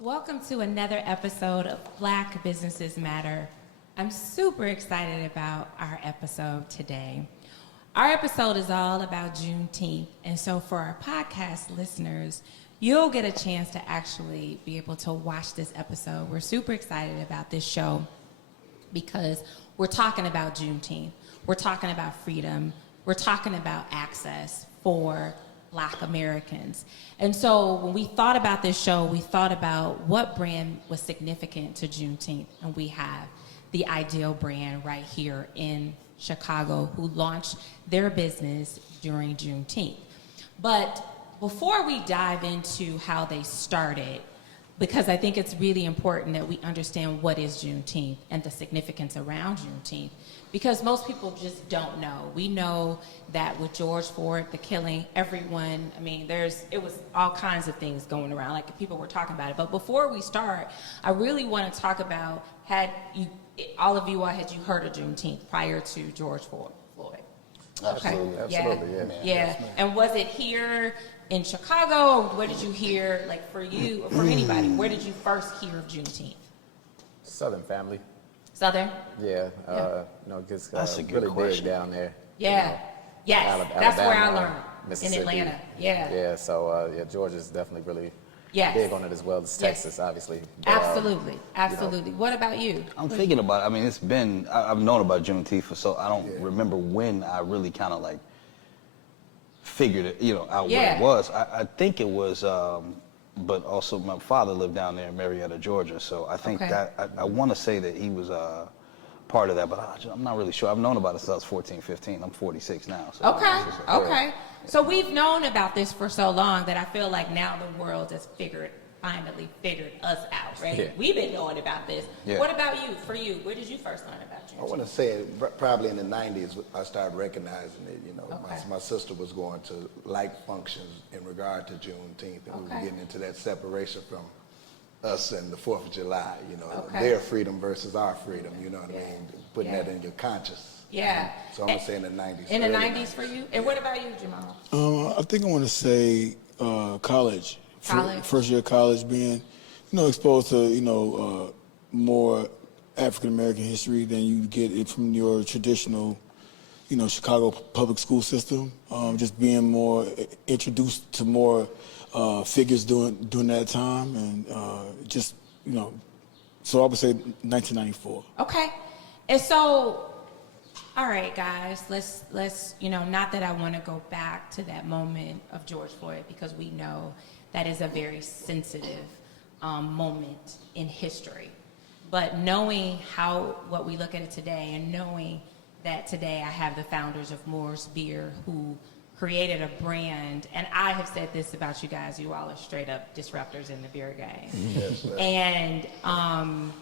Welcome to another episode of Black Businesses Matter. I'm super excited about our episode today. Our episode is all about Juneteenth, and so for our podcast listeners, you'll get a chance to actually be able to watch this episode. We're super excited about this show because we're talking about Juneteenth. We're talking about freedom. We're talking about access for Black Americans. And so when we thought about this show, we thought about what brand was significant to Juneteenth. And we have the Ideal brand right here in Chicago who launched their business during Juneteenth. But before we dive into how they started, because I think it's really important that we understand what is Juneteenth and the significance around Juneteenth, because most people just don't know. We know that with George Floyd, the killing, everyone, I mean, it was all kinds of things going around, like people were talking about it. But before we start, I really want to talk about, had you heard of Juneteenth prior to George Floyd? Absolutely, okay. absolutely, yeah. And was it here in Chicago, or where did you hear, like for you, or for anybody, where did you first hear of Juneteenth? Southern family. Southern? Yeah, it gets That's a good really question. big down there. Yeah, yes, Alabama, that's where I learned, in Mississippi. Atlanta, yeah. Yeah, so Georgia's definitely really Yes. big on it as well as Texas, obviously. But, Absolutely. What about you? I'm thinking about it. I mean, I've known about Juneteenth I don't remember when I really kind of like figured it, out what it was. I think it was, but also my father lived down there in Marietta, Georgia. So I think that, I want to say that he was part of that, but I'm not really sure. I've known about it since I was 14, 15. I'm 46 now. So Okay. So we've known about this for so long that I feel like now the world has finally figured us out, right? Yeah. We've been knowing about this. Yeah. What about you? For you, where did you first learn about I want Juneteenth? to say probably in the 90s I started recognizing it. Okay. My sister was going to like functions in regard to Juneteenth, and we were Okay. getting into that separation from us and the 4th of July, Okay. their freedom versus our freedom, you know what I mean? Putting Yeah. that in your conscious. Yeah. So I'm going to say in the 90s. In the early 90s for you? And what about you, Jamal? I think I want to say college. College. First year of college, being, exposed to, more African American history than you get it from your traditional, Chicago public school system. Just being more introduced to more figures during that time, and so I would say 1994. Okay. And so, all right, guys, let's not that I want to go back to that moment of George Floyd, because we know that is a very sensitive moment in history. But knowing what we look at it today, and knowing that today I have the founders of Moore's Beer who created a brand, and I have said this about you guys, you all are straight up disruptors in the beer game. Yes, And, how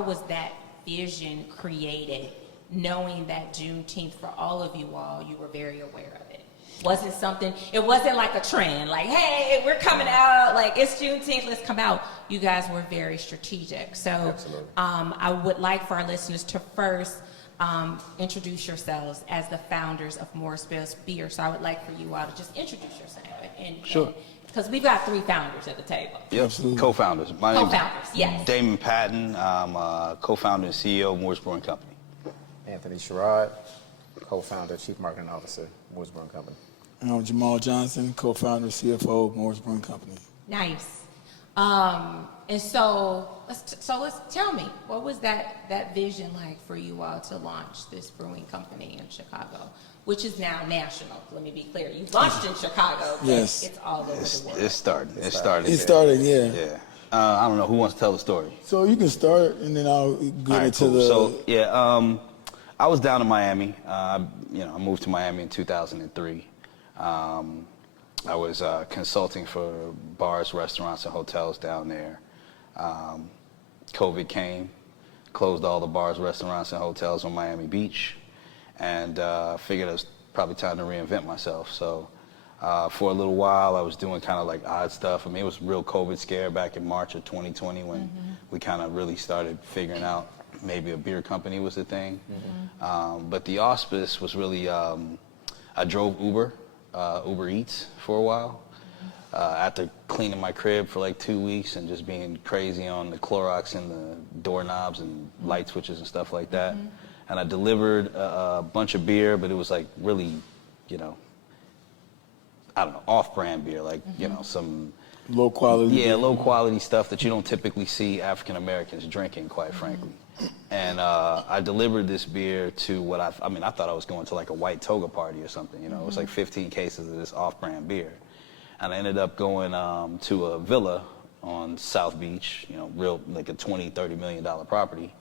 was that vision created, knowing that Juneteenth, for all of you all, you were very aware of it? It wasn't like a trend, like, hey, we're coming out, like, it's Juneteenth, let's come out. You guys were very strategic. So I would like for our listeners to first introduce yourselves as the founders of Moore's Beer. So I would like for you all to just introduce yourself. Sure. Because we've got 3 founders at the table. Yep, Absolutely. co-founders. My name's Co-founders, yes. Damon Patton. I'm co-founder and CEO of Moore's Brewing Company. Anthony Sherrod, co-founder, chief marketing officer, Woods Brewing Company. And I'm Jamal Johnson, co-founder, CFO of Morris Brewing Company. Nice. And so let's tell me, what was that vision like for you all to launch this brewing company in Chicago, which is now national? Let me be clear. You launched in Chicago, but Yes. it's all over the world. It started. It there. started, yeah. Yeah. I don't know who wants to tell the story. So you can start, and then I'll get All right, into cool. the. So I was down in Miami. I moved to Miami in 2003. I was consulting for bars, restaurants, and hotels down there. COVID came, closed all the bars, restaurants, and hotels on Miami Beach, and figured it was probably time to reinvent myself. So for a little while, I was doing kind of like odd stuff. I mean, it was a real COVID scare back in March of 2020 when we kind of really started figuring out maybe a beer company was the thing. But the auspice was really, I drove Uber Eats for a while. After cleaning my crib for like 2 weeks and just being crazy on the Clorox and the doorknobs and light switches and stuff like that. And I delivered a bunch of beer, but it was like really, you know, I don't know, off-brand beer, like, you know, some... Low quality. Yeah, low quality stuff that you don't typically see African Americans drinking, quite frankly. And I delivered this beer to what I thought I was going to like a white toga party or something, you know. It was like 15 cases of this off-brand beer. And I ended up going to a villa on South Beach, you know, real, like a $20-30 million property,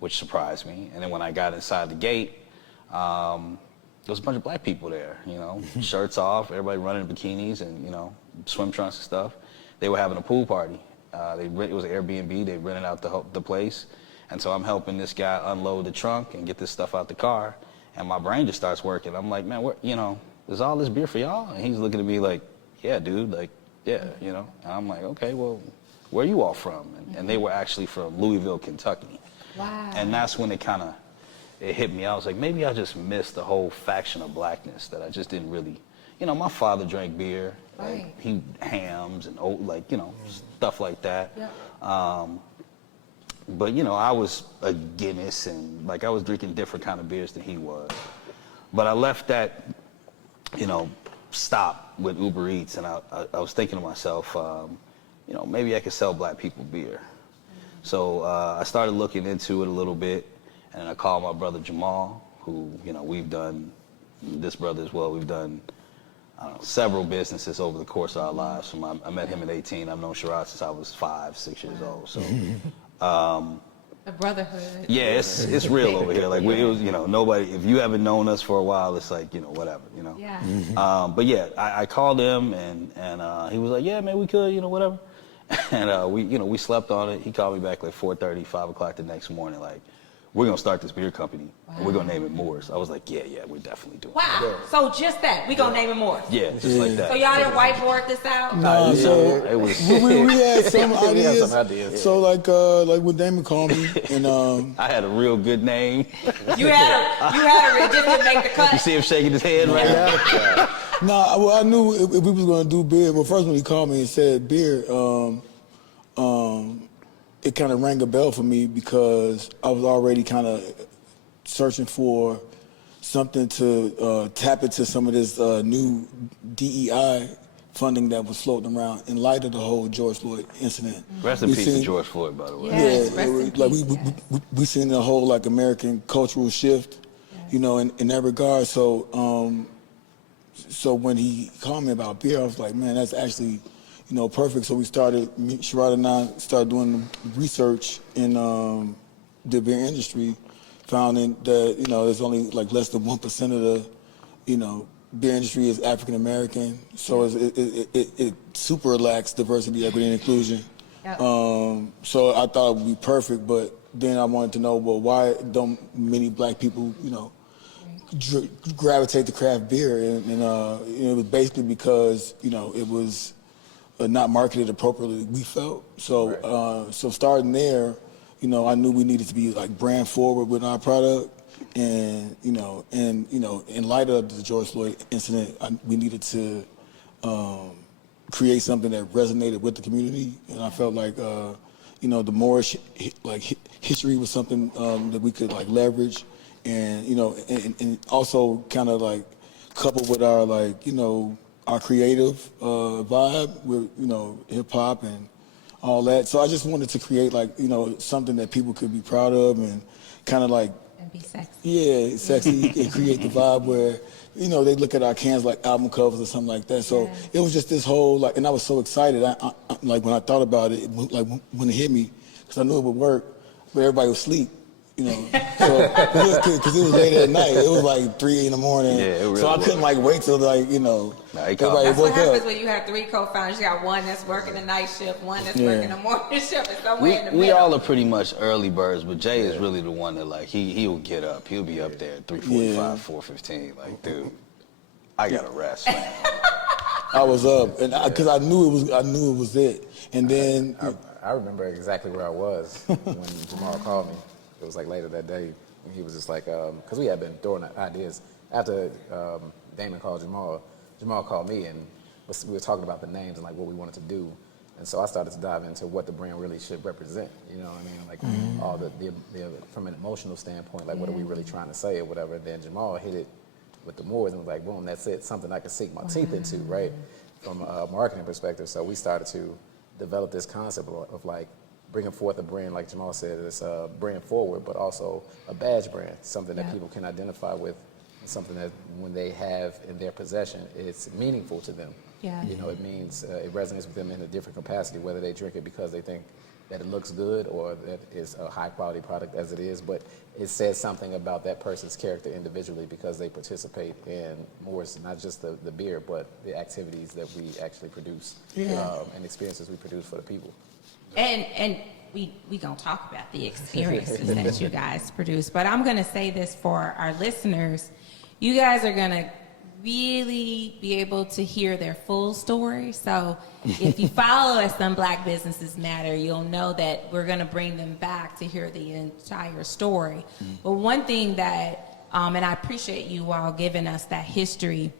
which surprised me. And then when I got inside the gate, there was a bunch of black people there, you know, shirts off, everybody running in bikinis and, you know, swim trunks and stuff. They were having a pool party. It was an Airbnb. They rented out the place. And so I'm helping this guy unload the trunk and get this stuff out the car. And my brain just starts working. I'm like, man, you know, is all this beer for y'all? And he's looking at me like, yeah, dude, like, yeah, you know. And I'm like, okay, well, where are you all from? And they were actually from Louisville, Kentucky. Wow. And that's when it hit me. I was like, maybe I just missed the whole faction of blackness that I just didn't really, you know, my father drank beer. Right. Like, he hams and like, you know, stuff like that. Yep. But, you know, I was a Guinness and like I was drinking different kind of beers than he was. But I left that, you know, stop with Uber Eats and I was thinking to myself, you know, maybe I could sell black people beer. So I started looking into it a little bit and I called my brother Jamal, who, you know, this brother as well, we've done several businesses over the course of our lives. I met him at 18. I've known Sherrod since I was 5, 6 years old. So, The brotherhood. yeah, it's real over here. Like it was, you know, nobody. If you haven't known us for a while, it's like, you know, whatever, you know. Yeah. But yeah, I called him and he was like, yeah, man, we could, you know, whatever. And we slept on it. He called me back like 4:30, 5 o'clock the next morning, like, we're gonna start this beer company and we're gonna name it Moores. I was like, yeah, we're definitely doing it. Wow. So just that, we gonna name it more. Yeah, just like that. So y'all didn't whiteboard this out? No, so It was. we had some We had ideas. some ideas. So like when Damon called me and I had a real good name. You had a just to make the You cut. see him shaking his head right now? well, I knew if we was gonna do beer. Well, first when he called me and said beer, it kind of rang a bell for me because I was already kind of searching for something to tap into some of this new DEI funding that was floating around in light of the whole George Floyd incident. Rest in peace to George Floyd, by the way. Yes, rest in like peace, we seen the whole like American cultural shift, you know, in that regard. So so when he called me about beer, I was like, man, that's actually, you know, perfect. So we started, Sherrod and I started doing research in the beer industry, finding that, you know, there's only like less than 1% of the, you know, beer industry is African American. So it super lacks diversity, equity, and inclusion. Yep. So I thought it would be perfect, but then I wanted to know, well, why don't many black people, you know, gravitate to craft beer? And you know, it was basically because, you know, it was not marketed appropriately, we felt. So so starting there, you know, I knew we needed to be like brand forward with our product, and you know, in light of the George Floyd incident, we needed to create something that resonated with the community, and I felt like you know, the Moorish history was something that we could like leverage, and you know, and also kind of like coupled with our like, you know, our creative vibe with, you know, hip hop and all that. So I just wanted to create like, you know, something that people could be proud of and kind of like, And be sexy. yeah, sexy, and create the vibe where, you know, they look at our cans like album covers or something like that. So it was just this whole like, and I was so excited. I like when I thought about it, like when it hit me, because I knew it would work, but everybody was asleep. You know, so because it was late at night, it was like 3 in the morning. Yeah, it really so I was. couldn't like wait till like, you know, everybody That's what woke happens up. when you have 3 co-founders. You got one that's working the night shift, one that's Yeah. working the morning shift, and somewhere in the We middle. all are pretty much early birds, but Jay is really the one that like he'll get up. He'll be up there at 3:45, Yeah. 4:15. Like, dude, I gotta rest, man. I was up, and because I knew it was it. And then I remember exactly where I was when Jamal called me. It was like later that day. And he was just like, because we had been throwing ideas. After Damon called Jamal, Jamal called me and we were talking about the names and like what we wanted to do. And so I started to dive into what the brand really should represent. You know what I mean? Like all the from an emotional standpoint, like what are we really trying to say or whatever. And then Jamal hit it with the Moors and was like, boom, that's it. Something I could sink my teeth into, right? From a marketing perspective. So we started to develop this concept of like bringing forth a brand, like Jamal said, it's a brand forward, but also a badge brand, something that people can identify with, something that when they have in their possession, it's meaningful to them. Yeah. You know, it means it resonates with them in a different capacity, whether they drink it because they think that it looks good or that it's a high quality product as it is, but it says something about that person's character individually because they participate in more, not just the beer, but the activities that we actually produce and experiences we produce for the people. And we gonna talk about the experiences that you guys produce, but I'm gonna say this for our listeners: you guys are gonna really be able to hear their full story. So if you follow us on Black Businesses Matter, you'll know that we're gonna bring them back to hear the entire story. But one thing that, and I appreciate you all giving us that history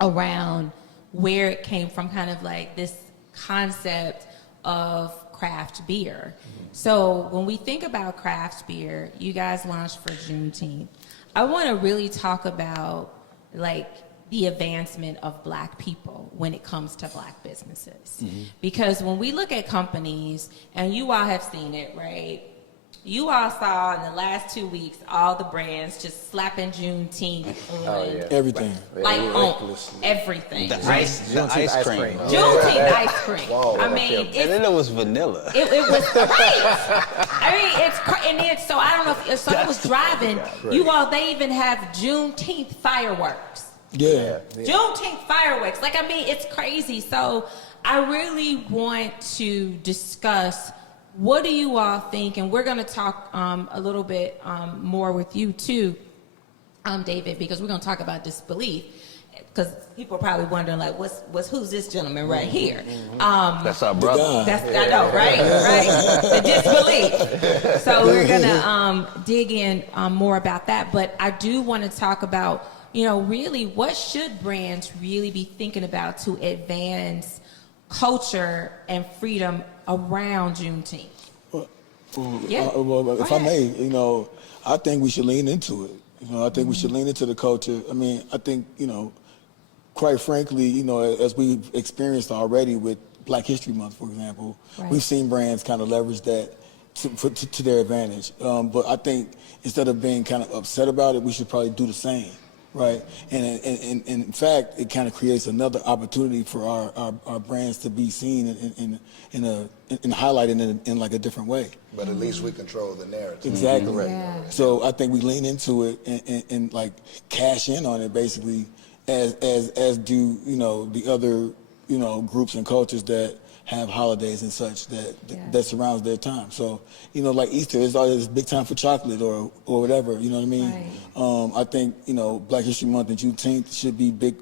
around where it came from, kind of like this concept of craft beer. So when we think about craft beer, you guys launched for Juneteenth. I want to really talk about like the advancement of Black people when it comes to Black businesses. Because when we look at companies, and you all have seen it, right? You all saw in the last 2 weeks all the brands just slapping Juneteenth on Everything. like on everything. The right? ice cream. Juneteenth ice cream. Whoa, I mean, And then it was vanilla. it was right. I mean, and then so I don't know if so I was driving. You all, they even have Juneteenth fireworks. Yeah. Juneteenth fireworks. Like, I mean, it's crazy. So I really want to discuss, what do you all think? And we're going to talk a little bit more with you too, David, because we're going to talk about disbelief. Because people are probably wondering, like, who's this gentleman right here? That's our brother. That's, I know, right? Right. The disbelief. So we're gonna dig in more about that. But I do want to talk about, really what should brands really be thinking about to advance culture and freedom around Juneteenth? If I may, I think we should lean into it. I think we should lean into the culture. I mean, I think, quite frankly, as we've experienced already with Black History Month, for example, we've seen brands kind of leverage that to their advantage. But I think instead of being kind of upset about it, we should probably do the same, right? And in fact, it kind of creates another opportunity for our brands to be seen and highlighted in like a different way. But at least we control the narrative. Exactly. Yeah. So I think we lean into it and like cash in on it basically, as do the other groups and cultures that have holidays and such that surrounds their time. So like Easter is always big time for chocolate or whatever. You know what I mean? Right. I think Black History Month and Juneteenth should be big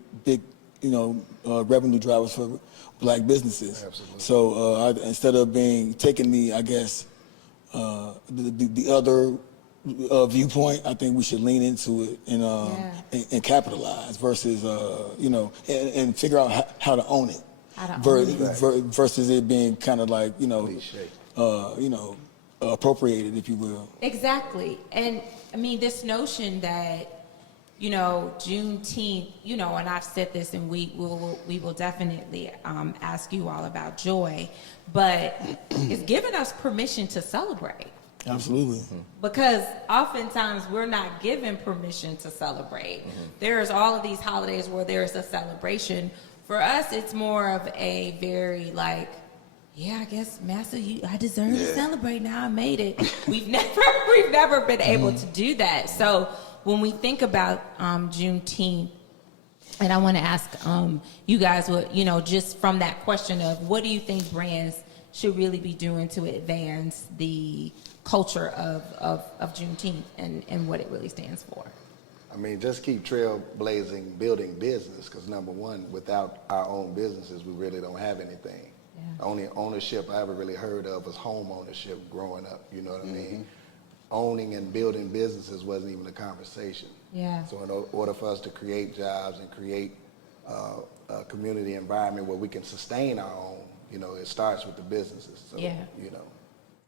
revenue drivers for Black businesses. Absolutely. So instead of taking the the other viewpoint, I think we should lean into it and capitalize versus and figure out how to own it, versus it being kind of like appropriated, if you will. Exactly. And I mean, this notion that Juneteenth, and I've said this, and we will definitely ask you all about joy, but it's giving us permission to celebrate. Absolutely. Because oftentimes we're not given permission to celebrate. There's all of these holidays where there's a celebration. For us, it's more of a very like, I guess, Master, I deserve to celebrate now. I made it. We've never been able to do that. So when we think about Juneteenth, and I want to ask you guys, just from that question of what do you think brands should really be doing to advance the culture of Juneteenth and what it really stands for? I mean, just keep trailblazing, building business, because number one, without our own businesses, we really don't have anything. Yeah. The only ownership I ever really heard of was home ownership growing up, you know what I mean? Owning and building businesses wasn't even a conversation. Yeah. So in order for us to create jobs and create community environment where we can sustain our own, it starts with the businesses. So, Yeah.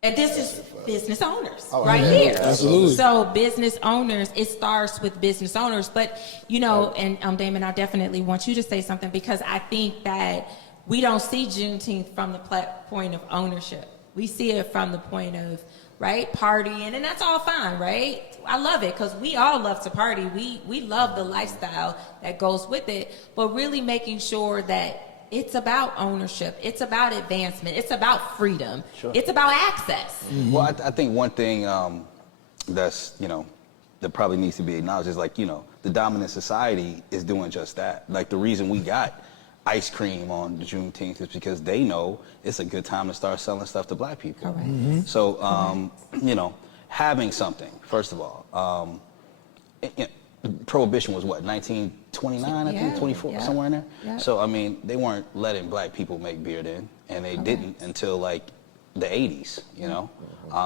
And this is business owners Oh, right yeah, here. absolutely. So business owners, it starts with business owners. But, and Damon, I definitely want you to say something, because I think that we don't see Juneteenth from the point of ownership. We see it from the point of, right, partying, and that's all fine, right? I love it, because we all love to party. We love the lifestyle that goes with it, but really making sure that it's about ownership. It's about advancement. It's about freedom. Sure. It's about access. Well, I think one thing that's, that probably needs to be acknowledged is the dominant society is doing just that. Like, the reason we got ice cream on the Juneteenth is because they know it's a good time to start selling stuff to black people. Correct. Mm-hmm. So, having something, first of all, Prohibition was what, 1929, I think, Yeah, 24, yeah, somewhere in there? yeah. So, I mean, they weren't letting black people make beer then, and they didn't until like the 80s,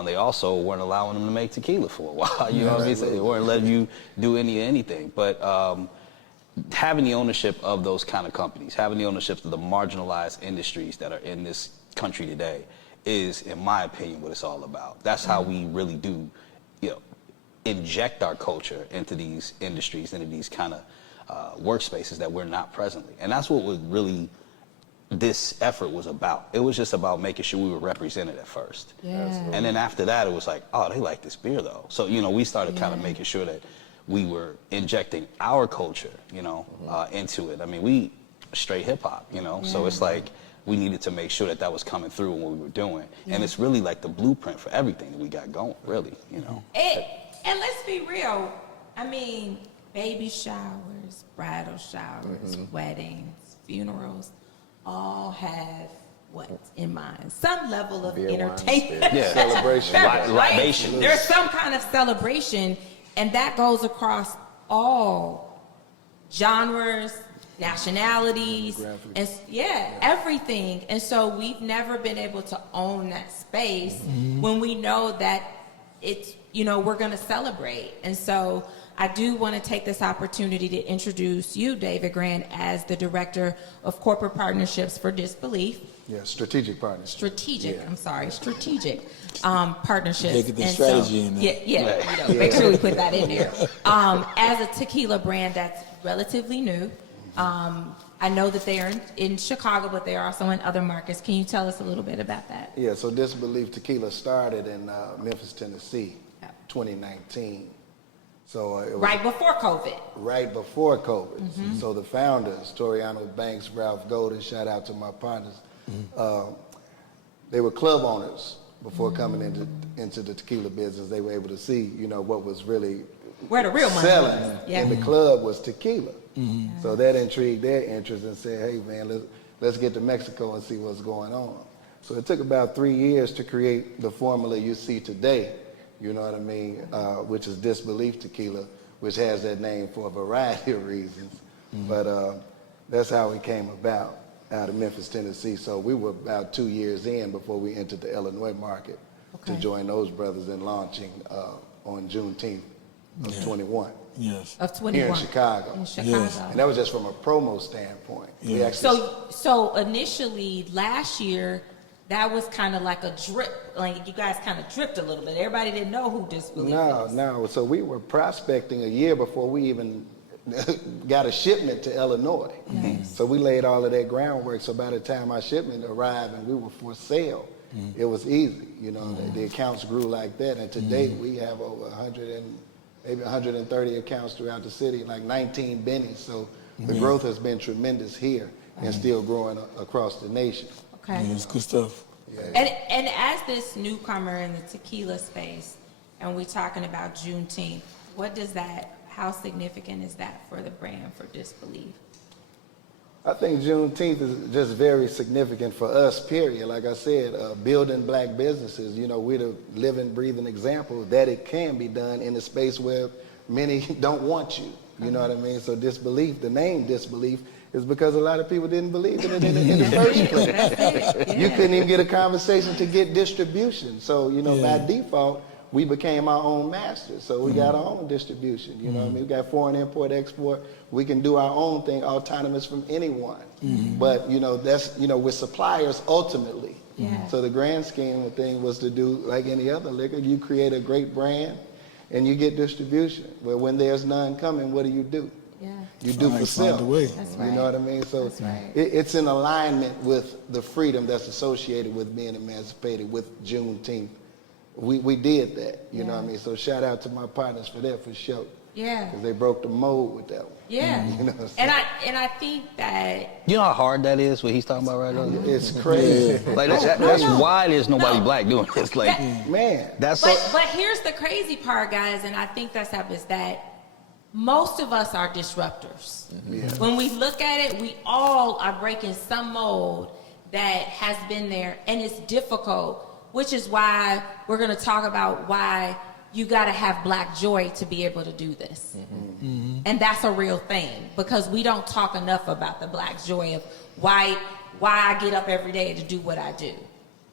They also weren't allowing them to make tequila for a while, you know what I mean? So they weren't letting you do anything. But having the ownership of those kind of companies, having the ownership of the marginalized industries that are in this country today is, in my opinion, what it's all about. That's how we really do, inject our culture into these industries, into these kind of workspaces that we're not presently. And that's what this effort was about. It was just about making sure we were represented at first. Yeah. And then after that, it was like, oh, they like this beer though. So, we started kind of making sure that we were injecting our culture, into it. I mean, we straight hip hop, so it's like we needed to make sure that was coming through in what we were doing. And it's really like the blueprint for everything that we got going, really, And let's be real. I mean, baby showers, bridal showers, weddings, funerals, all have what in mind? Some level of Beer, wine, entertainment. spirit. Yeah. Celebration. Libation. There's some kind of celebration, and that goes across all genres, nationalities, and everything. And so we've never been able to own that space when we know that it's, we're going to celebrate. And so I do want to take this opportunity to introduce you, David Grant, as the Director of Corporate Partnerships for Disbelief. Yeah, strategic partnership. Strategic partnerships. Taking the And strategy in there. make sure we put that in there. As a tequila brand that's relatively new, I know that they are in Chicago, but they are also in other markets. Can you tell us a little bit about that? Yeah, so Disbelief Tequila started in Memphis, Tennessee, 2019. So it was Right before COVID. right before COVID. So the founders, Toriano Banks, Ralph Golden, shout out to my partners, they were club owners before coming into the tequila business. They were able to see, what was really Where the real money selling was. Yeah. in the club was tequila. So that intrigued their interest and said, hey man, let's get to Mexico and see what's going on. So it took about 3 years to create the formula you see today, you know what I mean, which is Disbelief Tequila, which has that name for a variety of reasons. But that's how it came about out of Memphis, Tennessee. So we were about 2 years in before we entered the Illinois market to join those brothers in launching on Juneteenth of 21. Yes. Of 21. Here in Chicago. In Chicago. Yes. And that was just from a promo standpoint. We Yeah. actually, So initially last year, that was kind of like a drip. Like you guys kind of dripped a little bit. Everybody didn't know who Disbelief was. No. So we were prospecting a year before we even got a shipment to Illinois. So we laid all of that groundwork. So by the time our shipment arrived and we were for sale, it was easy. The accounts grew like that. And today we have over 100 and maybe 130 accounts throughout the city, like 19 bennies. So the growth has been tremendous here and still growing across the nation. Okay. Yeah, it's good stuff. And as this newcomer in the tequila space, and we're talking about Juneteenth, how significant is that for the brand, for Disbelief? I think Juneteenth is just very significant for us, period. Like I said, building black businesses, we're the living, breathing example that it can be done in a space where many don't want you. You know what I mean? So Disbelief, the name Disbelief, is because a lot of people didn't believe in it in the first place. You couldn't even get a conversation to get distribution. So, by default, we became our own masters. So we got our own distribution. You know what I mean? We got foreign import, export. We can do our own thing, autonomous from anyone. But, you know, that's, you know, we're suppliers ultimately. So the grand scheme of things was to do like any other liquor. You create a great brand and you get distribution. But when there's none coming, what do? You do for sale. That's right. You know what I mean? So it's in alignment with the freedom that's associated with being emancipated with Juneteenth. We did that, you know what I mean? So shout out to my partners for that, for sure. Yeah. Because they broke the mold with that one. Yeah. You know and I think that... You know how hard that is, what he's talking about right now? It's crazy. Like, that's why there's nobody black doing this. Like, man. That's but here's the crazy part, guys, and I think that's is that most of us are disruptors. When we look at it, we all are breaking some mold that has been there, and it's difficult, which is why we're going to talk about why you got to have black joy to be able to do this. And that's a real thing, because we don't talk enough about the black joy of why I get up every day to do what I do,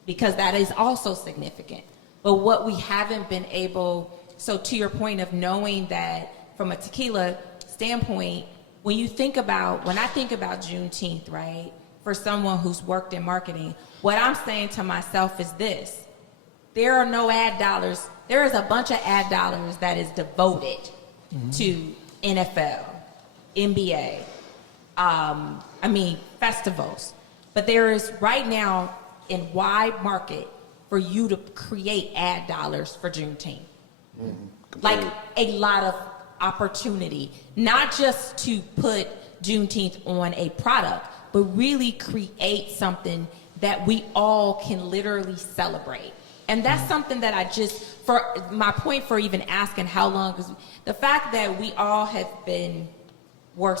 because that is also significant. But what we haven't been able, so to your point of knowing that from a tequila standpoint, when I think about Juneteenth, right, for someone who's worked in marketing, what I'm saying to myself is this: there are no ad dollars. There is a bunch of ad dollars that is devoted to NFL, NBA, festivals. But there is right now in wide market for you to create ad dollars for Juneteenth. Like a lot of opportunity, not just to put Juneteenth on a product, but really create something that we all can literally celebrate. And that's something that for my point for even asking how long, is the fact that we all have been, we're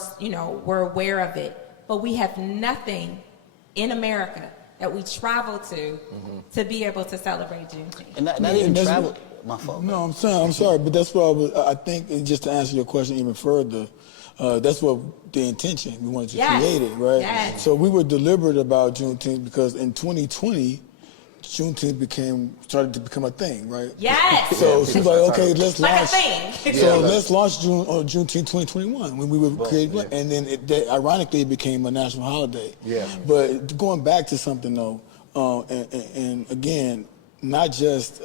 aware of it, but we have nothing in America that we travel to be able to celebrate Juneteenth. And not even travel. My fault. No, I'm sorry, but that's what I think, and just to answer your question even further, that's what the intention, we wanted to create it, right? Yes. So we were deliberate about Juneteenth because in 2020, Juneteenth started to become a thing, right? Yes. So she was like, okay, let's like launch. A thing. So let's launch Juneteenth 2021 when we were creating, and then ironically it became a national holiday. Yeah. But going back to something though, and again, not just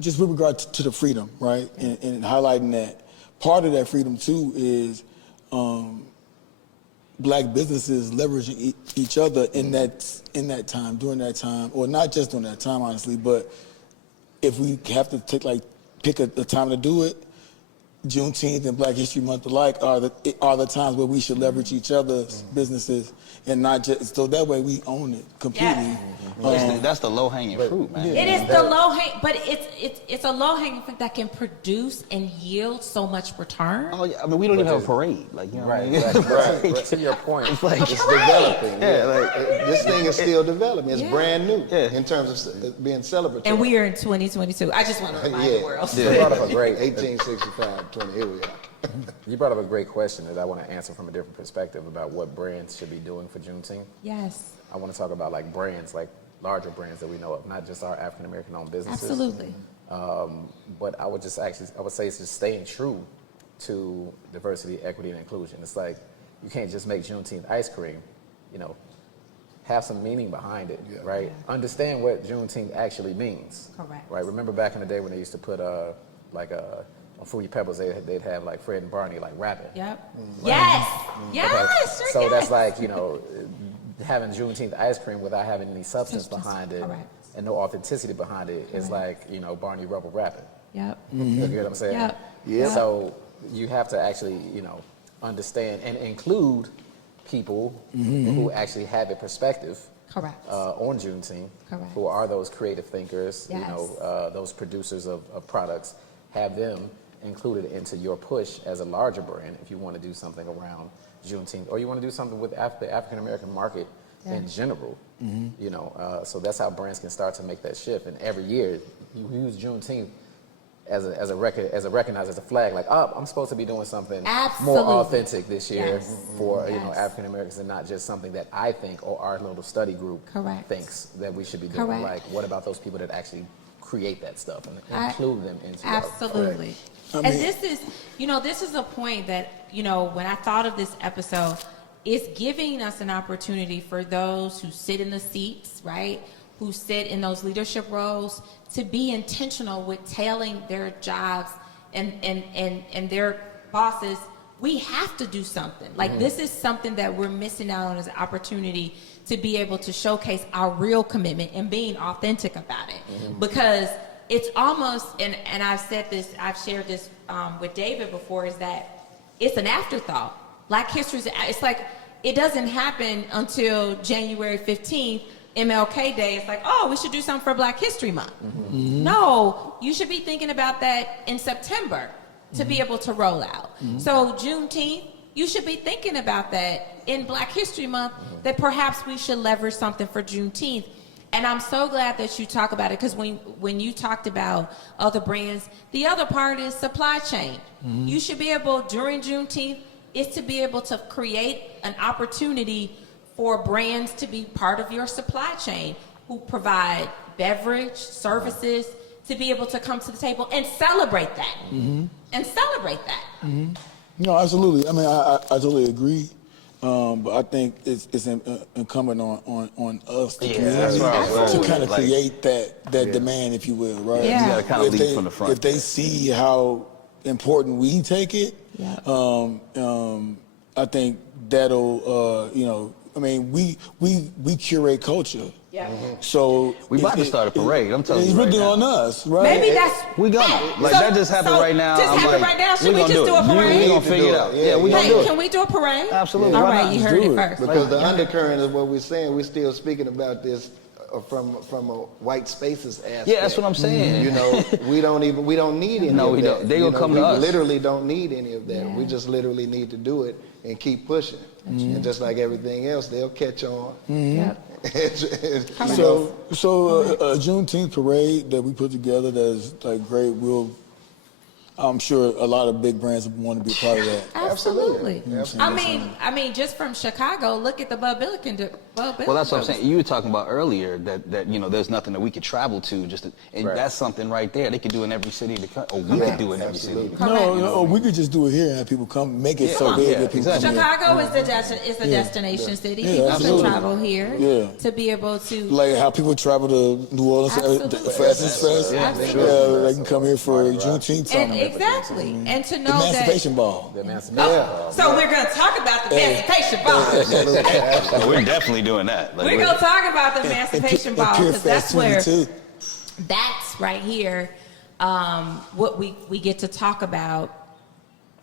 just with regard to the freedom, right? And highlighting that part of that freedom too is black businesses leveraging each other in that time, during that time, or not just during that time, honestly, but if we have to pick a time to do it, Juneteenth and Black History Month alike are the times where we should leverage each other's businesses and not just, so that way we own it completely. Yes. That's the low-hanging fruit, man. It is the low-hanging, but it's a low-hanging fruit that can produce and yield so much return. Oh, yeah. I mean, we don't even have a parade. Like, you know what I mean? Exactly. Right. To your point, It's like, It's developing. Yeah, This thing is still developing. It's brand new Yeah. in terms of being celebratory. And we are in 2022. I just want to remind the world. you brought up a great 1865, 20, here we are. You brought up a great question that I want to answer from a different perspective about what brands should be doing for Juneteenth. Yes. I want to talk about like brands, like larger brands that we know of, not just our African American owned businesses. Absolutely. But I would say it's just staying true to diversity, equity, and inclusion. It's like you can't just make Juneteenth ice cream, have some meaning behind it, right? Understand what Juneteenth actually means. Correct. Right? Remember back in the day when they used to put on Fruity Pebbles, they'd have like Fred and Barney like rapping. Yep. Right? Yes. Yes. Sure. So yes. that's like, having Juneteenth ice cream without having any substance behind it Correct. and no authenticity behind it is like, Barney Rubble rapping. Yep. You get what I'm saying? Yep. Yeah. So you have to actually, understand and include people who actually have a perspective Correct. on Juneteenth, Correct. who are those creative thinkers, Yes. those producers of products, have them included into your push as a larger brand if you want to do something around Juneteenth, or you want to do something with the African American market in general. So that's how brands can start to make that shift. And every year, you use Juneteenth as a recognized as a flag, like, oh, I'm supposed to be doing something Absolutely. more authentic this year for Yes. African Americans, and not just something that I think or our little study group Correct. thinks that we should be doing. Correct. Like, what about those people that actually create that stuff and include them into Absolutely. I And mean- this is a point that, when I thought of this episode, it's giving us an opportunity for those who sit in the seats, right? Who sit in those leadership roles to be intentional with tailing their jobs and their bosses. We have to do something. Like, this is something that we're missing out on as an opportunity to be able to showcase our real commitment and being authentic about it. Because it's almost, and I've said this, I've shared this with David before, is that it's an afterthought. Black history it's like, it doesn't happen until January 15th, MLK Day. It's like, oh, we should do something for Black History Month. No, you should be thinking about that in September to be able to roll out. So Juneteenth, you should be thinking about that in Black History Month, that perhaps we should leverage something for Juneteenth. And I'm so glad that you talk about it, because when you talked about other brands, the other part is supply chain. You should be able, during Juneteenth, is to be able to create an opportunity for brands to be part of your supply chain, who provide beverage, services, to be able to come to the table and celebrate that. And celebrate that. No, absolutely. I mean, I totally agree. But I think it's incumbent on us, the that's community, what I was to going kind of with. Like, create that demand, if you will, right? Yeah. You gotta kind of If lead they- from the front. If they see how important we take it, Yeah. I think that'll, I mean, we curate culture. Yeah. So We about to start a parade, I'm telling it's you right really now. on us, right? Maybe that's We gonna. Like, that just happened right now. Just I'm happened like, right now. Should we we gonna just do do a it. parade? We gonna to figure do it it. out. Yeah, Yeah, we we gonna Hey, do it. can we do a parade? Absolutely. All Why right, not? you Let's heard do it it. first. Because the undercurrent of what we're saying, we're still speaking about this from a white spaces aspect. Yeah, that's what I'm saying. We don't need any No, of we that. don't. They gonna come we to us. literally don't need any of that. Yeah. We just literally need to do it and keep pushing. And just like everything else, they'll catch on. Yep. So a Juneteenth parade that we put together that's like great. I'm sure a lot of big brands want to be a part of that. Absolutely. Absolutely. I mean, just from Chicago, look at the Bud Billiken. Well, that's what I'm saying. You were talking about earlier that there's nothing that we could travel to, and Right. that's something right there. They could do in every city of the country, or we could do in every city. of the country. No, we could just do it here and have people come, make it so Yeah, big yeah, that people exactly. come here. Chicago is the destination city. Yeah, People absolutely. can travel here Yeah. to be able to. Like how people travel to New Orleans Absolutely. for Essence Fest. Yeah, They can come here for Juneteenth And time. exactly, and to know Emancipation Ball. The emancipation. So we're going to talk about the Emancipation Ball. We're definitely doing that. Like, We're going to talk about the Emancipation And Ball, Pure because that's Fest where 22. that's right here. What we get to talk about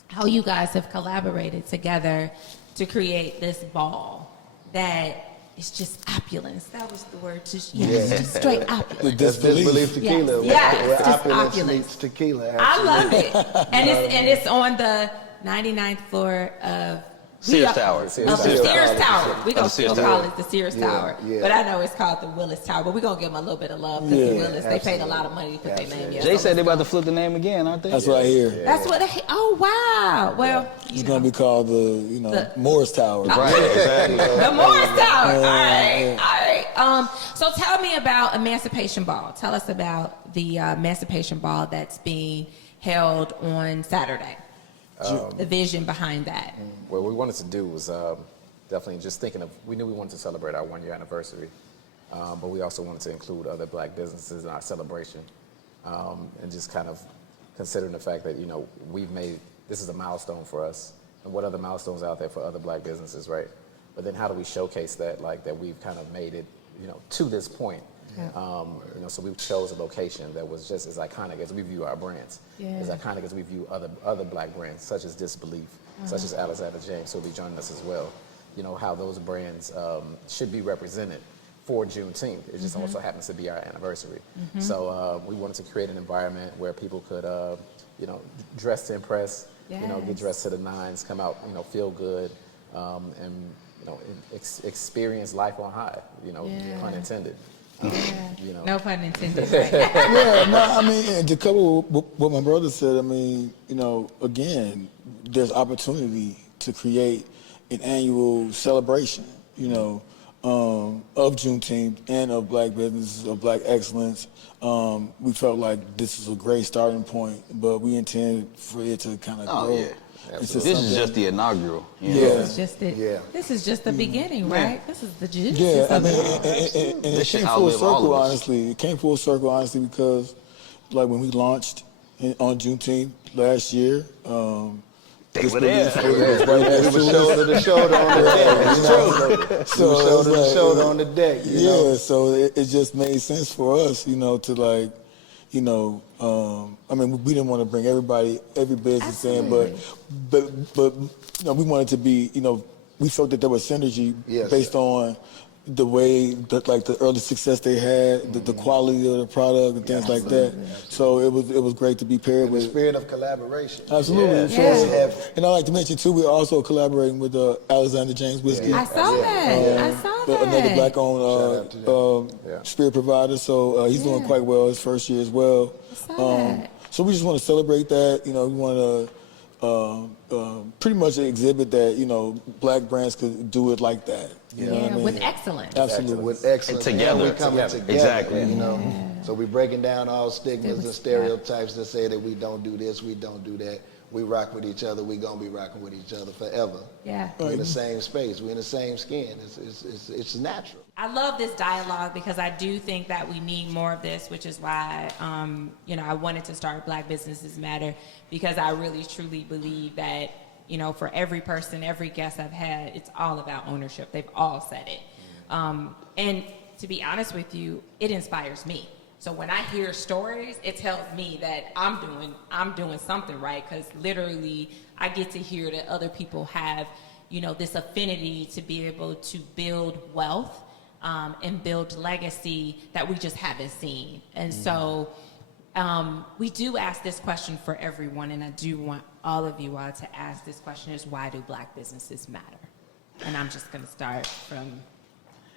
how you guys have collaborated together to create this ball that is just opulence. That was the word. Just just straight opulence. With That's disbelief. disbelief tequila. Yes, Where just opulence opulence. meets tequila. I love it, and it's on the 99th floor of Sears Tower. Of Sears the Tower. Sears Tower. We gonna Of Sears still call Tower. it the Sears Yeah, Tower, yeah. but I know it's called the Willis Tower. But we're gonna give them a little bit of love because the Yeah, Willis, they paid a lot of money to put their name here. Jay So said they let's about go. to flip the name again, aren't they? That's what I hear. That's what. Oh wow. Well, It's going to be called the Morris Tower. Right, exactly. the Morris Tower. All right. So tell me about Emancipation Ball. Tell us about the Emancipation Ball that's being held on Saturday. The vision behind that. What we wanted to do was definitely just thinking of, we knew we wanted to celebrate our 1 year anniversary, but we also wanted to include other black businesses in our celebration, and just kind of considering the fact that, we've made, this is a milestone for us, and what other milestones out there for other black businesses, right? But then how do we showcase that, like, that we've kind of made it, to this point? Yeah. So we chose a location that was just as iconic as we view our brands, as iconic as we view other black brands, such as Disbelief, such as Alexander James, who'll be joining us as well. How those brands should be represented for Juneteenth. It just also happens to be our anniversary. So we wanted to create an environment where people could, dress to impress, get dressed to the nines, come out, feel good, and experience life on high, pun intended. You know. No pun intended. Right? Yeah, no, I mean, and to cover what my brother said, I mean, you know, again, there's opportunity to create an annual celebration, you know, of Juneteenth and of black businesses, of black excellence. We felt like this is a great starting point, but we intend for it to kind of grow. Yeah. into This is something- just the inaugural. You know? Yeah. This is just it. Yeah. This is just the beginning, right? This is the genesis Yeah, I of mean, it. and it This should came full outlive all circle, of us. honestly. It came full circle, honestly, because like when we launched on Juneteenth last year, They were there. We were shoulder to shoulder on the deck. It's true. So we were shoulder to shoulder on the deck. You know? Yeah, so it just made sense for us, you know, to like, you know, I mean, we didn't want to bring every business in, but you know, we wanted to be, you know, we felt that there was synergy Yes, based on the way that like the early success they had, the quality of the product and things like that. So it was great to be paired The with. spirit of collaboration. Absolutely. Yeah. So, Yeah. and I like to mention too, we're also collaborating with Alexander James Whiskey. I saw that. I saw that. Another Shout out black-owned to them. Yeah. spirit provider. So he's doing quite well his first year as well. saw that. So we just want to celebrate that. You know, we want to pretty much exhibit that, you know, black brands could do it like that. You know what I Yeah, mean? with excellence. Absolutely. With excellence. And together. we coming together. Exactly. You know. So we're breaking down all stigmas and stereotypes that say that we don't do this, we don't do that. We rock with each other. We gonna be rocking with each other forever. Yeah. We're in the same space. We're in the same skin. It's natural. I love this dialogue because I do think that we need more of this, which is why, you know, I wanted to start Black Businesses Matter, because I really truly believe that, you know, for every person, every guest I've had, it's all about ownership. They've all said it. And to be honest with you, it inspires me. So when I hear stories, it tells me that I'm doing something right, because literally I get to hear that other people have, you know, this affinity to be able to build wealth and build legacy that we just haven't seen. And so we do ask this question for everyone, and I do want all of you all to ask this question: is why do Black businesses matter? And I'm just going to start from.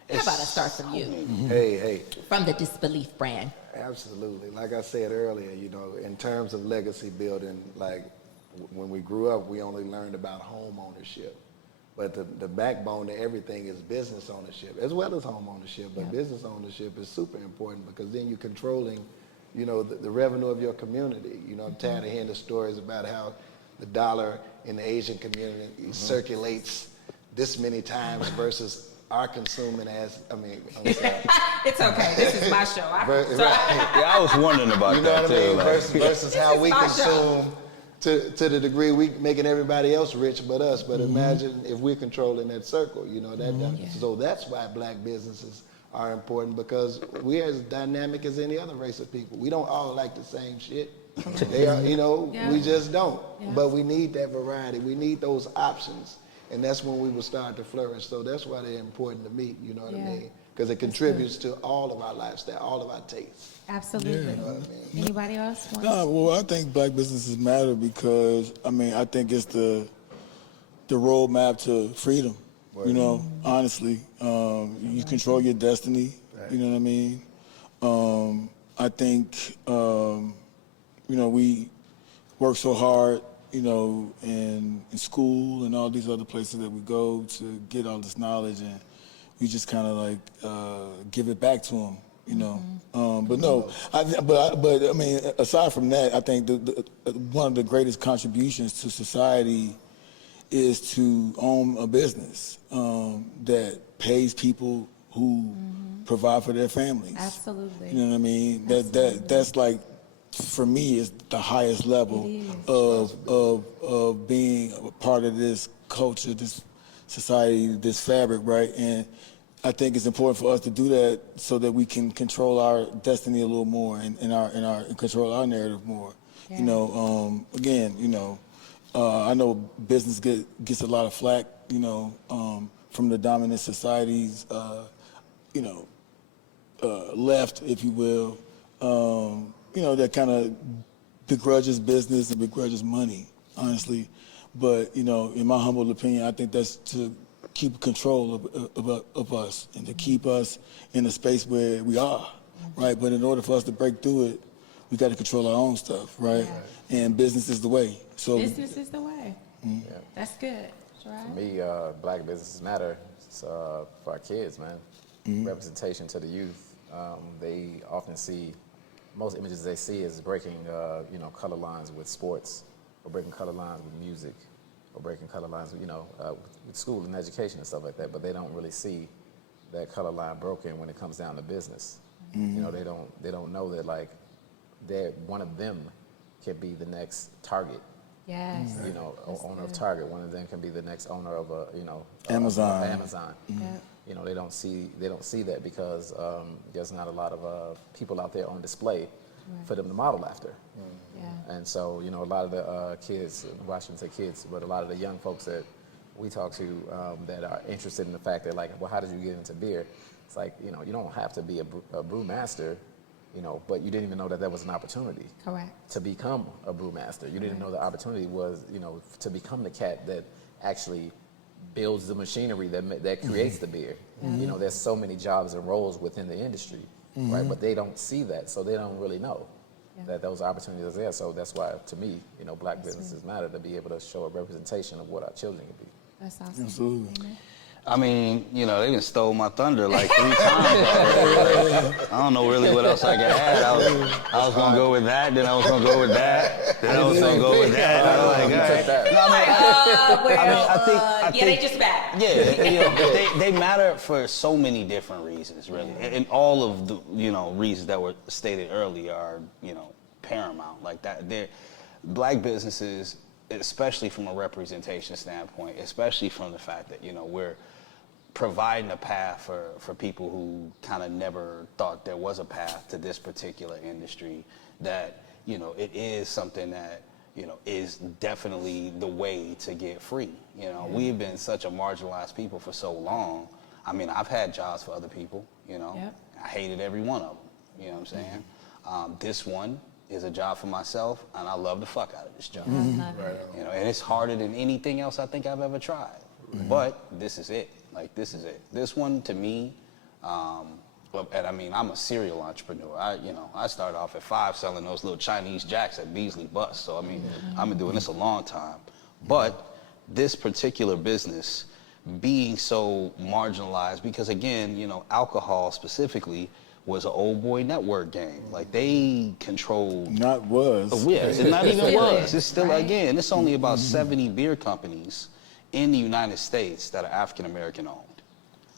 How about I start from you? Hey. From the Disbelief brand. Absolutely. Like I said earlier, you know, in terms of legacy building, like when we grew up, we only learned about home ownership. But the backbone to everything is business ownership, as well as home ownership. But business ownership is super important, because then you're controlling, you know, the revenue of your community. You know, I'm tired of hearing the stories about how the dollar in the Asian community circulates this many times versus our consuming as, I'm sorry. It's okay. This is my show. Yeah, I was wondering about You know that what I too. mean? Like, Versus how we my consume to the degree we making everybody else rich but us. But imagine if we're controlling that circle, you know, so that's why Black businesses are important, because we're as dynamic as any other race of people. We don't all like the same shit. They are, you know, we just don't. Yeah. But we need that variety. We need those options. And that's when we will start to flourish. So that's why they're important to me, you know what I mean? Because it contributes to all of our lifestyle, all of our tastes. Absolutely. You know what I mean? Anybody else? No, well, I think Black businesses matter because, I mean, I think it's the roadmap to freedom. You know, honestly, you control your destiny. You know what I mean? I think, you know, we work so hard, you know, in school and all these other places that we go to get all this knowledge, and we just kind of like give it back to them, you know. But no, but I mean, aside from that, I think one of the greatest contributions to society is to own a business that pays people who provide for their families. Absolutely. You know what I mean? That's like, for me, is the highest level of being a part of this culture, this society, this fabric, right? And I think it's important for us to do that so that we can control our destiny a little more and control our narrative more. Yeah. You know, again, you know, I know business gets a lot of flack, you know, from the dominant societies, you know, left, if you will. You know, that kind of begrudges business and begrudges money, honestly. But, you know, in my humble opinion, I think that's to keep control of us and to keep us in a space where we are, right? But in order for us to break through it, we got to control our own stuff, right? And business is the way. So Business is the way. That's good. Right? For me, Black businesses matter. It's, for our kids, man. Representation to the youth. They often see, most images they see is breaking, color lines with sports, or breaking color lines with music, or breaking color lines, with school and education and stuff like that. But they don't really see that color line broken when it comes down to business. They don't know that like one of them can be the next Target. Yes. Owner of Target. One of them can be the next owner of Amazon. Amazon. They don't see that because there's not a lot of people out there on display for them to model after. And so, a lot of the kids, well, I shouldn't say kids, but a lot of the young folks that we talk to that are interested in the fact that, like, well, how did you get into beer? It's like, you don't have to be a brewmaster, but you didn't even know that was an opportunity. Correct. To become a brewmaster. You didn't know the opportunity was, to become the cat that actually builds the machinery that creates the beer. There's so many jobs and roles within the industry, right? But they don't see that, so they don't really know that those opportunities are there. So that's why, to me, Black businesses matter, to be able to show a representation of what our children can be. That's awesome. Absolutely. Amen. I mean, they done stole my thunder like 3 times. I don't know really what else I could add. I was gonna go with that, then I was gonna go with that, then I was gonna go with that. I was like, all right. I think they just back. Yeah, they matter for so many different reasons, really, and all of the reasons that were stated earlier are paramount. Like that, Black businesses, especially from a representation standpoint, especially from the fact that we're providing a path for people who kind of never thought there was a path to this particular industry, that it is something that is definitely the way to get free. We've been such a marginalized people for so long. I mean, I've had jobs for other people, I hated every one of them, you know what I'm saying? This one is a job for myself, and I love the fuck out of this job. And it's harder than anything else I think I've ever tried. But this is it. Like, this is it. This one, to me, and I mean, I'm a serial entrepreneur. I started off at 5 selling those little Chinese jacks at Beasley Bus. So, I mean, I've been doing this a long time. But this particular business being so marginalized, because again, alcohol specifically was an old boy network game. Like, they controlled... Not was. It not even was. It's still, right? Again, it's only about 70 beer companies in the United States that are African-American owned.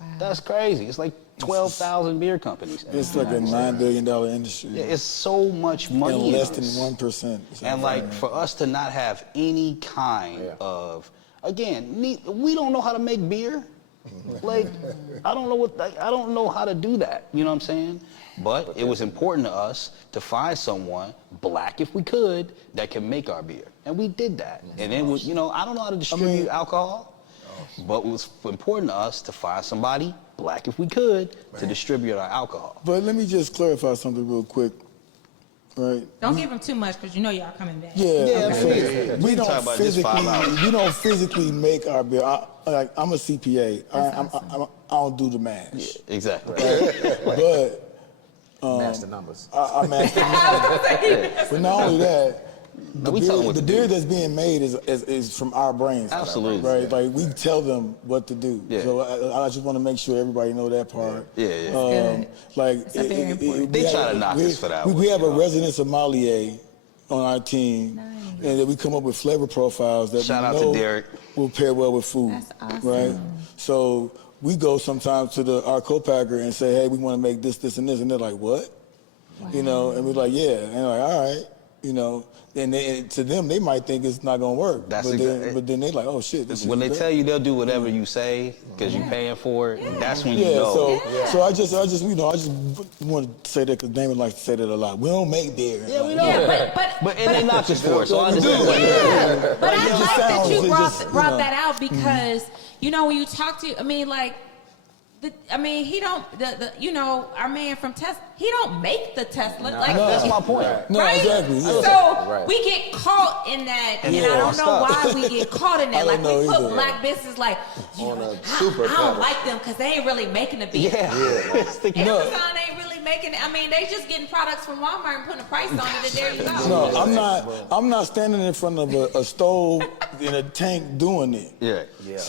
Wow. That's crazy. It's like 12,000 beer companies. It's like a $9 billion industry. Yeah, it's so much money. And less than this. 1%. And like, for us to not have any kind of... Again, we don't know how to make beer. Like, I don't know how to do that. You know what I'm saying? But it was important to us to find someone, Black if we could, that can make our beer. And we did that. And it was, I don't know how to distribute alcohol, but it was important to us to find somebody, Black if we could, to distribute our alcohol. But let me just clarify something real quick. Right. Don't give them too much, because y'all coming back. We don't talk about this 5 hours. We don't physically make our beer. I'm a CPA. I don't do the math. Yeah, exactly. But Match the numbers. I match the numbers. But not only that, the beer that's being made is from our brains. Absolutely. Right? Like, we tell them what to do. Yeah. So I just want to make sure everybody know that part. Yeah. Like, They try to knock us for that one. We have a resident sommelier on our team, and that we come up with flavor profiles that Shout we out know to Derek. will pair well with food. That's awesome. Right? So we go sometimes to our co-packer and say, hey, we want to make this, this, and this. And they're like, what? Wow. And we're like, yeah. And they're like, all right. And to them, they might think it's not going to work. But then they're like, oh, shit. When they tell you they'll do whatever you say because you're paying for it, that's when you know. So I just want to say that because Damon likes to say that a lot. We don't make beer. Yeah, we know. But they knock us for it, so I understand. But I like that you brought that out because, when you talk to, He don't. Our man from Tesla, he don't make the Tesla. That's my point. No, right? exactly. Yeah. So we get caught in that, and I don't know why we get caught in that. Like we put either. black businesses like, I don't like them because they ain't really making a beat. Amazon ain't really making it. They just getting products from Walmart and putting a price on it, and there you go. No, I'm not standing in front of a stove in a tank doing it. Yeah.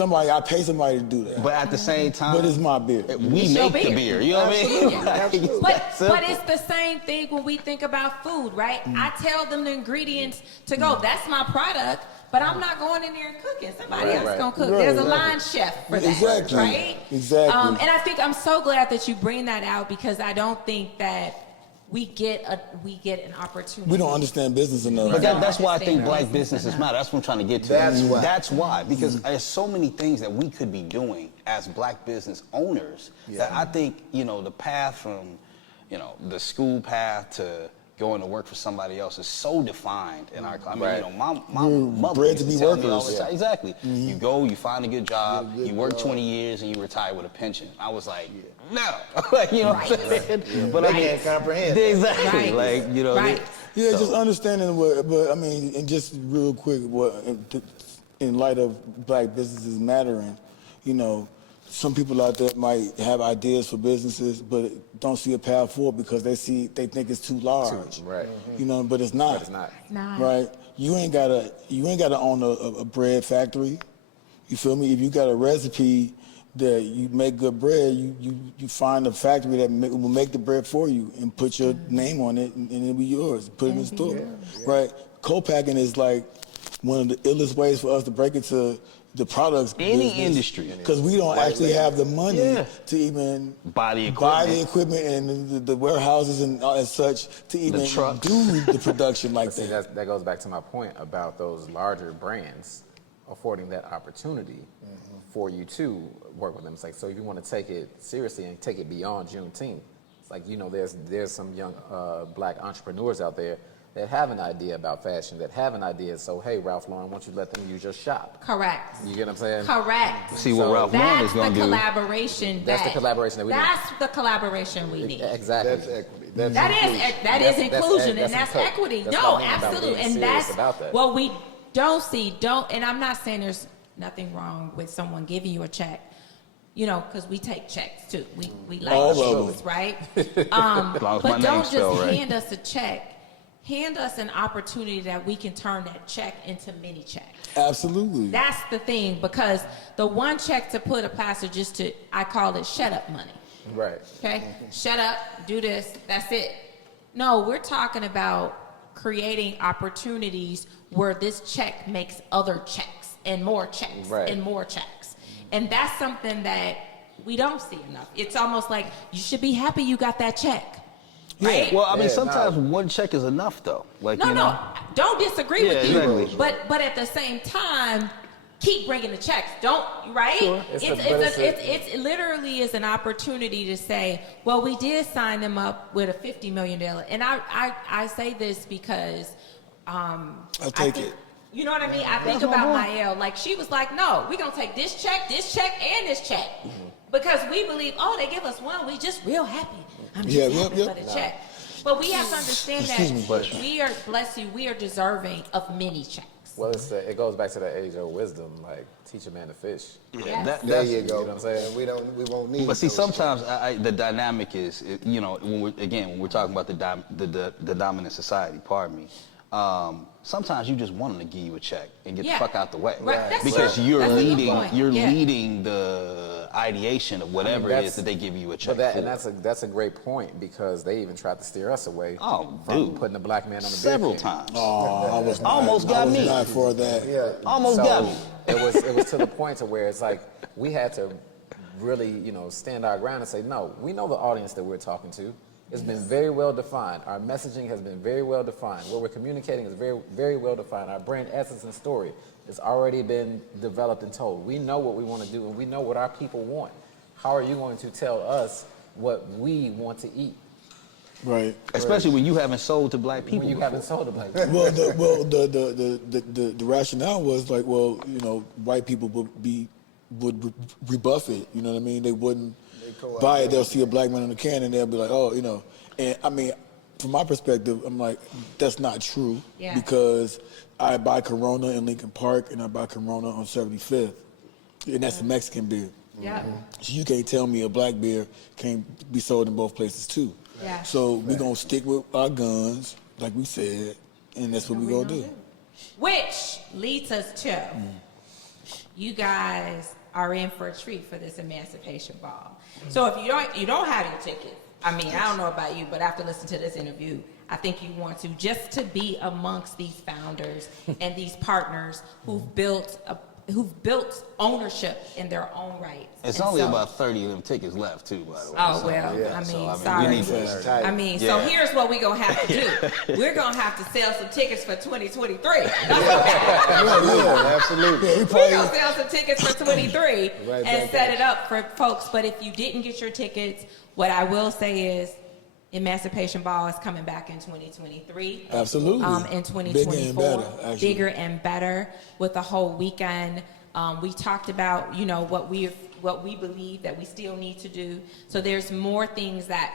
I pay somebody to do that. But at the same time, But it's my beer. we make the beer. You know what I mean? But it's the same thing when we think about food, right? I tell them the ingredients to go. That's my product, but I'm not going in there and cooking. Somebody else gonna cook. There's a line chef for that, Exactly. right? Exactly. And I think I'm so glad that you bring that out because I don't think that we get an opportunity. We don't understand business enough. But that's why I think Understand black business businesses enough. matter. That's what I'm trying to get to. That's why. Because there's so many things that we could be doing as black business owners that I think, the path from, the school path to going to work for somebody else is so defined in our climate. My mother bred used to be tell me all workers. the time. Exactly. You go, you find a good job, you work 20 years, and you retire with a pension. I was like, no. What I'm saying? But They can't comprehend that. Exactly. Right. Yeah, just understanding and just real quick, in light of black businesses mattering, some people out there might have ideas for businesses, but don't see a path forward because they think it's too large. Right. But it's not. But it's not. Not. Right. You ain't gotta own a bread factory. You feel me? If you got a recipe that you make good bread, you find a factory that will make the bread for you and put your name on it, and it'll be yours. Put it in the store, right? Co-packing is like one of the illest ways for us to break into the products Any industry. because we don't actually have the money to even buy the equipment and the warehouses and all as such to even do the production like See, that. that goes back to my point about those larger brands affording that opportunity for you to work with them. It's like, so if you want to take it seriously and take it beyond Juneteenth, it's like, there's some young black entrepreneurs out there that have an idea about fashion, that have an idea. So, hey, Ralph Lauren, why don't you let them use your shop? Correct. You get what I'm saying? Correct. See what Ralph Lauren is going to do. That's the collaboration that we need. That's the collaboration we need. Exactly. That's equity. That is inclusion and that's inclusion. equity. That's No, what I mean about absolutely. being And serious that's about that. what we and I'm not saying there's nothing wrong with someone giving you a check. Because we take checks too. We like All checks, right? long as my But name's don't just spelled right. hand us a check. Hand us an opportunity that we can turn that check into many checks. Absolutely. That's the thing, because the one check to put a plaster I call it shut up money. Right. Okay? Shut up, do this, that's it. No, we're talking about creating opportunities where this check makes other checks and more checks and more checks. And that's something that we don't see enough. It's almost like you should be happy you got that check. Right? Well, sometimes one check is enough, though. No, don't disagree with you. exactly. But at the same time, keep bringing the checks. Don't, right? Sure. It literally is an opportunity to say, well, we did sign them up with a $50 million deal. And I say this because I'll take it. You know what I mean? I think about Mael. Like, she was like, no, we're going to take this check, and this check. Because we believe, they give us one, we just real happy. I'm just happy for the check. But we have to understand that we are deserving of many checks. Well, it goes back to that age of wisdom, like teach a man to fish. Yes. There you go. You know what I'm saying? We won't need. But see, those sometimes the dynamic is, when we're talking about the dominant society, pardon me, sometimes you just want them to give you a check and get the fuck out the way. Right. That's Because true. you're That's a good leading point. leading the ideation of whatever it is that they give you a check for. And that's a great point, because they even tried to steer us away from putting the black man on the several bid king. times. I was not, Almost got I was me. not for that. Yeah. Almost So got me. it was to the point to where it's like we had to really, stand our ground and say, no, we know the audience that we're talking to. It's been very well defined. Our messaging has been very well defined. What we're communicating is very, very well defined. Our brand essence and story has already been developed and told. We know what we want to do, and we know what our people want. How are you going to tell us what we want to eat? Right. Especially when you haven't sold to black people. When you before. haven't sold to black people. The rationale was like, well, white people would rebuff it. You know what I mean? They wouldn't. buy it, they'll see a black man on the can and they'll be like, oh, you know. And I mean, from my perspective, I'm like, that's not true. Yeah. Because I buy Corona in Lincoln Park and I buy Corona on 75th. And that's a Mexican beer. Yeah. So you can't tell me a black beer can't be sold in both places too. Yeah. So we're going to stick with our guns, like we said, and that's what we're going to do. Which leads us to, you guys are in for a treat for this Emancipation Ball. So if you don't have your ticket, I mean, I don't know about you, but after listening to this interview, I think you want to, just to be amongst these founders and these partners who've built ownership in their own rights. It's only about 30 of them tickets left, too, by the way. Oh, So, well, yeah, I mean, so, sorry. we need to, I mean, Yeah. so here's what we're going to have to do. We're going to have to sell some tickets for 2023. Absolutely. We're going to sell some tickets for 23 Right and back set it up for folks. But if you didn't get your tickets, what I will say is Emancipation Ball is coming back in 2023. Absolutely. In 2024. Bigger and better, actually. Bigger and better with the whole weekend. We talked about, you know, what we believe that we still need to do. So there's more things that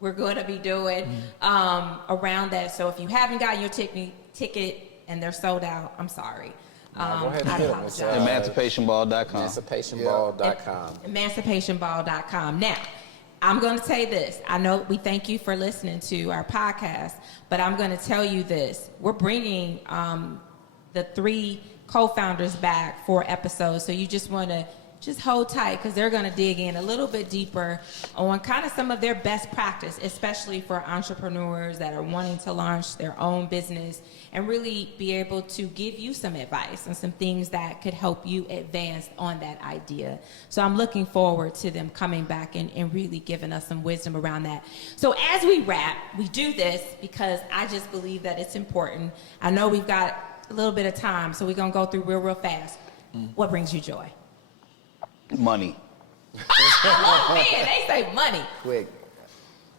we're going to be doing around that. So if you haven't gotten your ticket and they're sold out, I'm sorry. Go ahead and I get 'em. apologize. emancipationball.com. Emancipationball.com. Emancipationball.com. Now, I'm going to say this. I know we thank you for listening to our podcast, but I'm going to tell you this. We're bringing the 3 co-founders back for episodes, so you just want to just hold tight because they're going to dig in a little bit deeper on kind of some of their best practice, especially for entrepreneurs that are wanting to launch their own business and really be able to give you some advice and some things that could help you advance on that idea. So I'm looking forward to them coming back and really giving us some wisdom around that. So as we wrap, we do this because I just believe that it's important. I know we've got a little bit of time, so we're going to go through real fast. What brings you joy? Money. Oh, man, they say money. Quick.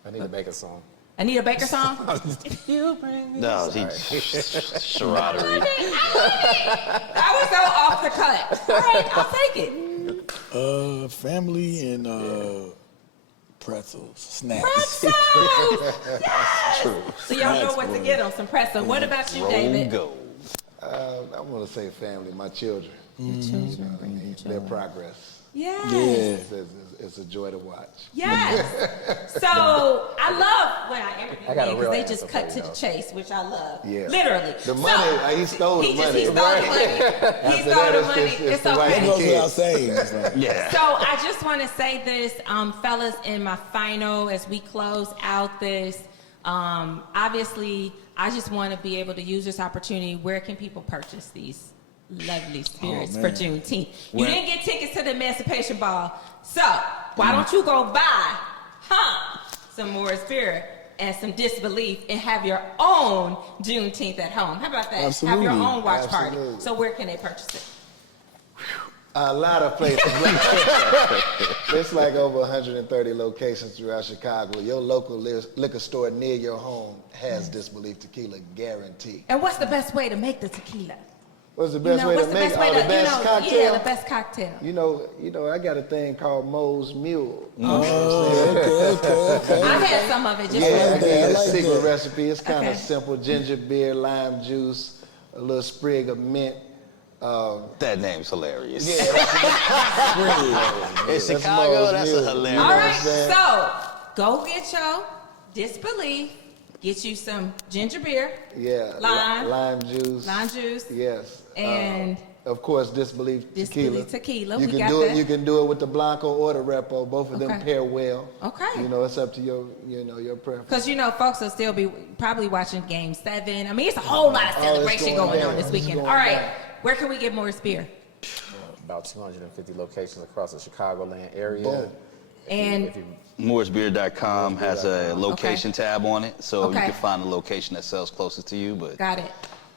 I need to make a song. Anita Baker song? No, charaderie. That was so off the cut. All right, I'll take it. Family and pretzels, snacks. Pretzels! Yes! True. So y'all know what to get on some pretzels. What about you, David? Go. I want to say family, my children. You know what I mean? Their progress. Yes. It's a joy to watch. Yes. So I love when I interview I got a men because real they answer just for cut you, to the though. chase, which I love. Yeah. Literally. The money, he stole the money. He stole the money. He After stole that, the it's money. just- it's It's the right That okay. goes kids. without saying. It's like, Yeah. So I just want to say this, fellas, in my final, as we close out this, obviously, I just want to be able to use this opportunity. Where can people purchase these lovely spirits for man. Juneteenth? You Where- didn't get tickets to the Emancipation Ball, so why don't you go buy, some more spirit and some disbelief and have your own Juneteenth at home? How about that? Absolutely. Have your own watch party. Absolutely. So where can they purchase it? A lot of places. It's like over 130 locations throughout Chicago. Your local liquor store near your home has Disbelief Tequila, guaranteed. And what's the best way to make the tequila? What's the best way what's to the make best way the to, best cocktail? Yeah, the best cocktail. You know, I got a thing called Moe's Mule. I've had some of it. Just Yeah, I like gave that, you I a like secret that. recipe. It's kind of Okay. simple: ginger beer, lime juice, a little sprig of mint. That name's hilarious. Yeah, In That's Chicago, Moe's that's Mule. a hilarious. all what right, I'm saying? so go get your disbelief. Get you some ginger beer, yeah, lime juice. lime juice, Yes, and of course, Disbelief Tequila. Disbelief Tequila. You We can got do that. it. You can do it with the Blanco or the Repo. Both of them Okay. pair well. Okay. You know, it's up to your preference. because folks will still be probably watching Game 7. I mean, it's a whole lot of celebration going going down. on this It's weekend. going All right, down. where can we get Morris beer? About 250 locations across the Chicagoland area. Boom. And If you Mooresbeer.com has a location tab on it, so you Okay. can find the location that sells closest to you. But got it.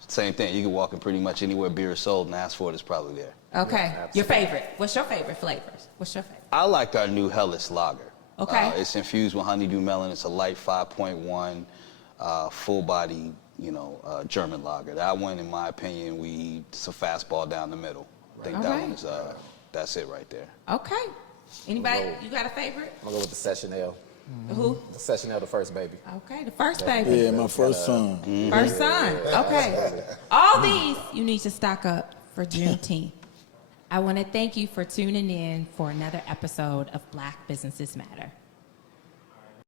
same thing, you can walk in pretty much anywhere beer is sold and ask for it. It's probably there. Okay, absolutely. your favorite. What's your favorite flavors? What's your favorite? I like our new Hellas Lager. Okay. It's infused with honeydew melon. It's a light 5.1, full body, German lager. That one, in my opinion, it's a fastball down the middle. I think All that right. one is, that's it right there. Okay. Anybody? You got a favorite? I'm gonna go with the Sessionelle. Who? The Sessionelle, the first baby. Okay, the first baby. Yeah, my first son. First son. Okay. All these you need to stock up for Juneteenth. I want to thank you for tuning in for another episode of Black Businesses Matter.